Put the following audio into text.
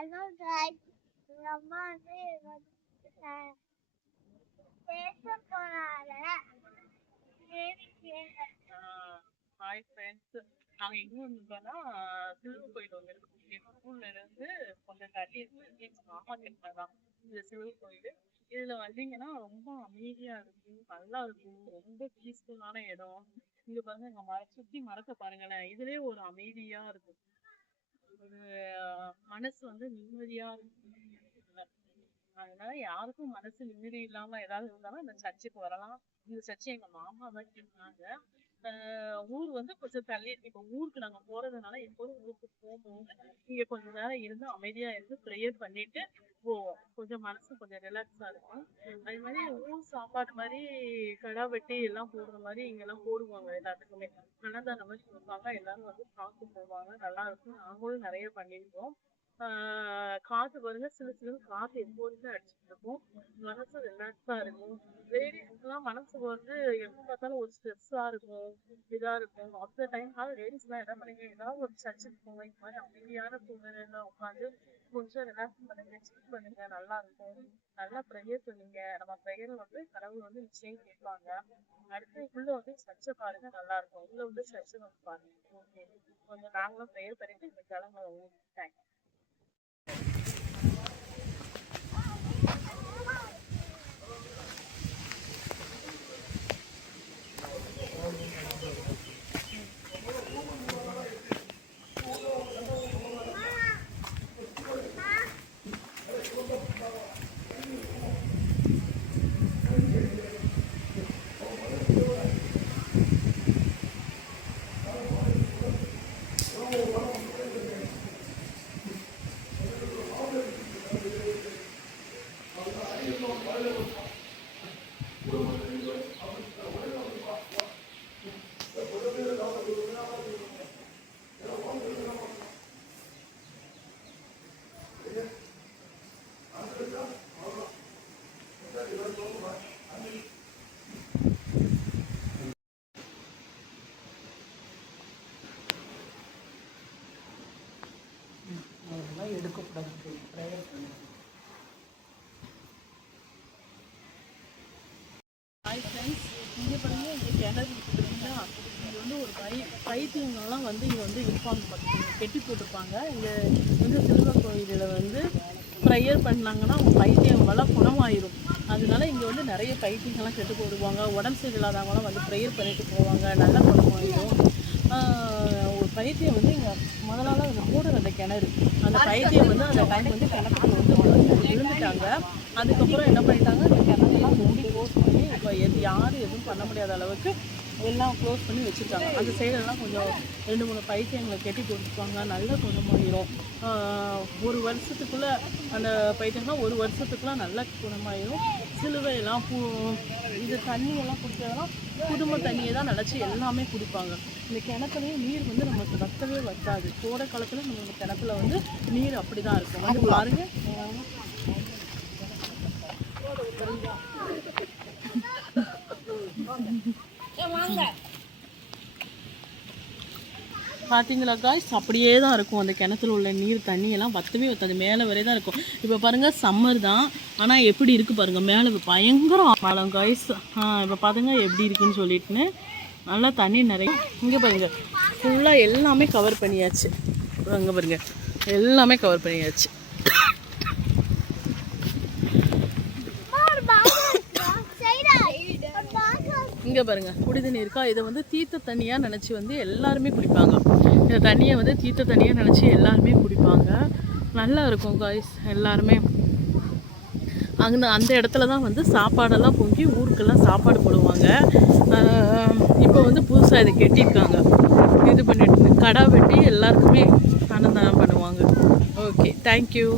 Hello guys எங்க அம்மா பேச போறாங்க. ஹாய் ஃப்ரெண்ட்ஸ், நாங்கள் எங்கே வந்திருக்கோம்னா சிலுவை கோயில் வந்திருக்கோம். எங்கள் ஸ்கூல்ல இருந்து கொஞ்சம் தள்ளி இருக்கு. எங்கள் மாமா கிட்ட தான் இந்த சிலுவை கோயில். இதில் வந்தீங்கன்னா ரொம்ப அமைதியாக இருக்கும், நல்லா இருக்கும், ரொம்ப பீஸ்ஃபுல்லான இடம். இங்கே பாருங்க, எங்கள் சுற்றி மரத்தை பாருங்களேன், இதுலேயே ஒரு அமைதியாக இருக்கும். ஒரு மனசு வந்து நிம்மதியாக இருக்கும். அதனால யாருக்கும் மனசு நிம்மதி இல்லாம ஏதாவது இருந்தாலும் இந்த சர்ச்சுக்கு வரலாம். இந்த சர்ச்சை எங்க மாமா தான் கேட்டாங்க. ஊர் வந்து கொஞ்சம் தள்ளி இருக்கு. இப்போ ஊருக்கு நாங்க போறதுனால எப்போதும் ஊருக்கு போவோம். இங்க கொஞ்ச நேரம் இருந்து அமைதியா இருந்து ப்ரேயர் பண்ணிட்டு போவோம். கொஞ்சம் மனசு கொஞ்சம் ரிலாக்ஸா இருக்கும். அது மாதிரி ஊர் சாப்பாடு மாதிரி கடா வெட்டி எல்லாம் போடுற மாதிரி இங்க எல்லாம் போடுவாங்க. எல்லாத்துக்குமே அன்னதானம் மாதிரி கொடுப்பாங்க. எல்லாரும் வந்து சாப்பிட்டு போவாங்க, நல்லா இருக்கும். நாங்களும் நிறைய பண்ணியிருக்கோம். காற்று பாருங்க, சில சில காற்று எப்போதுமே அடிச்சுட்டு இருக்கும். மனசு ரிலாக்ஸா இருக்கும். லேடிஸ்க்குலாம் மனசு வந்து எப்போ பார்த்தாலும் ஒரு ஸ்ட்ரெஸ்ஸா இருக்கும், இதா இருக்கும். அந்த டைம்னால லேடிஸ்லாம் என்ன பண்ணுங்க, ஏதாவது ஒரு சர்ச்சுக்கு போங்க. இந்த மாதிரி அமைதியான சூழ்நிலையில உட்காந்து கொஞ்சம் ரிலாக்ஸ் பண்ணுங்க, சில் பண்ணுங்க, நல்லா இருக்கும். நல்லா ப்ரேயர் பண்ணுங்க. நம்ம ப்ரேயரை வந்து கடவுள் வந்து நிச்சயம் கேட்பாங்க. அடுத்து உள்ள வந்து சர்ச்சை பாருங்க, நல்லா இருக்கும். உள்ள வந்து சர்ச்சை வந்து பாருங்க. ஓகே, கொஞ்சம் நாங்களும் ப்ரேயர் பண்ணிட்டு இந்த கிளம்ப தேங்க்ஸ். எடுக்கக்கூடாது. ஹாய் ஃப்ரெண்ட்ஸ், இங்கே பாருங்க, இங்கே கிணறு இருக்குதுங்களா. இங்கே வந்து ஒரு பைத்தியங்கள்லாம் வந்து இங்கே வந்து இன்ஃபார்ம் பண்ணுறாங்க, கெட்டி போட்டிருப்பாங்க. இங்கே வந்து சிலுவை கோயிலில் வந்து ப்ரேயர் பண்ணாங்கன்னா அவங்க பைத்தியங்கள்லாம் குணமாயிரும். அதனால இங்கே வந்து நிறைய பைத்தியங்கள்லாம் கெட்டு போடுவாங்க. உடம்பு சரியில்லாதவங்களாம் வந்து ப்ரேயர் பண்ணிட்டு போவாங்க, நல்லா குணமாயிரும். ஒரு பைத்தியம் வந்து இங்கே முதலால அந்த போடுற அந்த கிணறு, அந்த பைத்தியம் வந்து அந்த டைம் வந்து கிணத்துக்குள்ள வந்து விழுந்துட்டாங்க. அதுக்கப்புறம் என்ன பண்ணிட்டாங்க, அந்த கிணறெல்லாம் மூடி க்ளோஸ் பண்ணி இப்போ யாரும் எதுவும் பண்ண முடியாத அளவுக்கு எல்லாம் க்ளோஸ் பண்ணி வச்சுருக்காங்க. அந்த சைடெல்லாம் கொஞ்சம் 2-3 பைத்தியங்களை கெட்டி போட்டுருப்பாங்க, நல்லா குணமாயிரும். ஒரு வருஷத்துக்குள்ளே அந்த பைத்தியம்லாம் ஒரு வருஷத்துக்குலாம் நல்லா குணமாயிரும். சிலுவையெல்லாம் இது தண்ணியெல்லாம் குடிக்கிறதெல்லாம் குடும்ப தண்ணியை தான் நினச்சி எல்லாமே குடிப்பாங்க. இந்த கிணத்துலேயும் நீர் வந்து நமக்கு வற்றவே வற்றாது. கோடை காலத்தில் நம்ம கிணத்துல வந்து நீர் அப்படி தான் இருக்கும். வந்து பாருங்க, பார்த்தீங்களா காய்ஸ், அப்படியே தான் இருக்கும். அந்த கிணத்துல உள்ள நீர் தண்ணியெல்லாம் வற்றவே வற்றாது, மேலே வரை தான் இருக்கும். இப்போ பாருங்கள், சம்மர் தான், ஆனால் எப்படி இருக்குது பாருங்கள், மேலே பயங்கர மழை காய்ஸ். இப்போ பாருங்க எப்படி இருக்குன்னு சொல்லிட்டுன்னு நல்லா தண்ணி நிறைய. இங்கே பாருங்கள், ஃபுல்லாக எல்லாமே கவர் பண்ணியாச்சு. அங்கே பாருங்கள், எல்லாமே கவர் பண்ணியாச்சு. இங்கே பாருங்கள், குடிதண்ணி இருக்கா. இதை வந்து தீர்த்த தண்ணியாக நினச்சி வந்து எல்லாருமே குடிப்பாங்க. இந்த தண்ணியை வந்து தீர்த்த தண்ணியாக நினச்சி எல்லாருமே குடிப்பாங்க. நல்லா இருக்கும் காய்ஸ். எல்லாருமே அந்த இடத்துல தான் வந்து சாப்பாடெல்லாம் பொங்கி ஊருக்கெல்லாம் சாப்பாடு போடுவாங்க. இப்போ வந்து புதுசாக இதை கெட்டியிருக்காங்க. இது பண்ணிட்டு கடா வெட்டி எல்லாருக்குமே அன்னதானம் பண்ணுவாங்க. Okay, thank you.